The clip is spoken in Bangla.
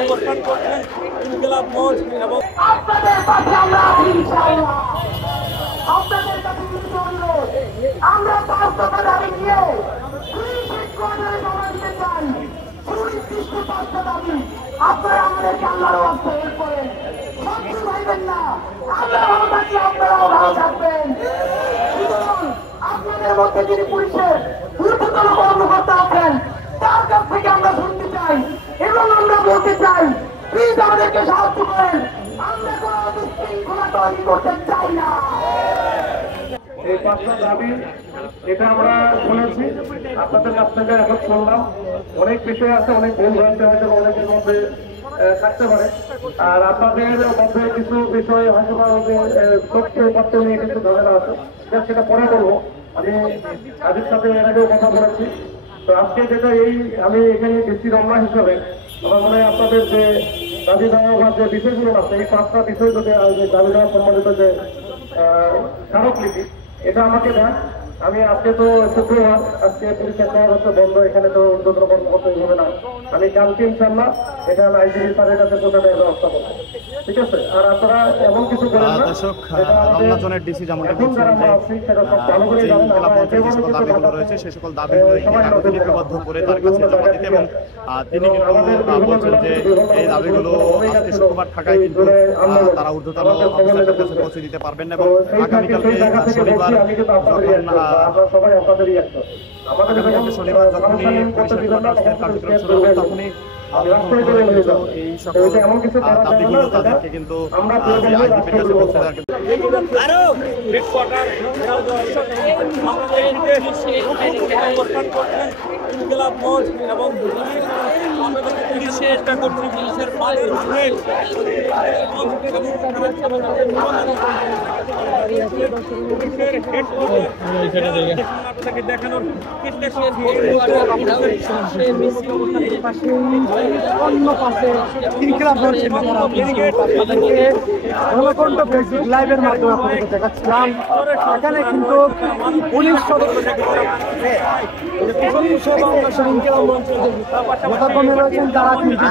অবস্থান করছেন ইনকিলাব মঞ্চ এবং আপনাদের কাছে আমরা ইনশাআল্লাহ আপনাদের কাছে অনুরোধ আমরা 5 দফা দাবি নিয়ে কোর্টে জমা দিতে চাই। সুনির্দিষ্ট 5টা দাবি আপনারা আমাদেরকে আল্লাহর রাস্তায় হেল্প করেন, শত্রু ভাইবেন না। আমরা ভালো থাকলে আপনারাও ভালো থাকবেন। আপনাদের মধ্যে যিনি পুলিশের ঊর্ধ্বতন কর্মকর্তা আছেন তার কাছ থেকে আমরা শুনতে চাই এবং আমরা বলতে চাই প্লিজ আমাদেরকে সাহায্য করেন। আমরা কোনো বিশৃঙ্খলা তৈরি করতে চাই না। এই 5টা দাবি এটা আমরা শুনেছি, আপনাদের কাছ থেকে এখন শুনলাম। অনেক বিষয় আছে, অনেক ভুল হয়েছে, হয়তো অনেকের মধ্যে থাকতে পারে। আর আপনাদের মধ্যে কিছু বিষয় হয়তো তথ্য উপাত্ত নিয়ে কিছু ঝামেলা আছে, সেটা পরে বলবো। আমি কাজের সাথে এর আগেও কথা বলেছি। তো আজকে যেটা আমি এখানে ডিসি রমনা হিসাবে আমার মনে হয় আপনাদের যে দাবি দেওয়া বা যে বিষয়গুলো আছে এই 5টা বিষয় যদি দাবি দেওয়া সম্বন্ধিত যে স্মারকলিপি এটা আমাকে দেন। আমি আজকে তো শুক্রবার, আজকে পুলিশের শহর হচ্ছে বন্ধ, এখানে তো ঊর্ধ্বতন কর্মকর্তা হবে না। আমি কালকে ইনশাল্লাহ এখানে আইজিবি স্যারের কাছে পৌঁছে দেওয়ার ব্যবস্থা করবো, ঠিক আছে? আর আপনারা এমন কিছু করেন না। রমনাজনের ডিসি যেমনটা বলছিলেন যে সকল দাবিগুলো রয়েছে সেই সকল দাবিগুলো লিপিবদ্ধ করে তার কাছে জমা দিতে, এবং তিনি কিন্তু বলছেন যে এই দাবিগুলো আজকে শুক্রবার থাকায় কিন্তু তারা ঊর্ধ্বতন অফিসারদের কাছে পৌঁছে দিতে পারবেন না, এবং আগামীকালকে শনিবার শনিবার যখনই পুলিশের কার্যক্রম শুরু হবে তখনই এই সকল দাবিগুলো তাদেরকে কিন্তু আইজিপির কাছে পৌঁছে দেওয়ার অবস্থান করছেন ইনকিলাব মঞ্চ এবং চেষ্টা করছি পুলিশের পালের দেখানোর ফেসবুক লাইভের মাধ্যমে আপনাদেরকে দেখাচ্ছিলাম। এখানে কিন্তু পুলিশ সদস্য রয়েছেন, তারা কিন্তু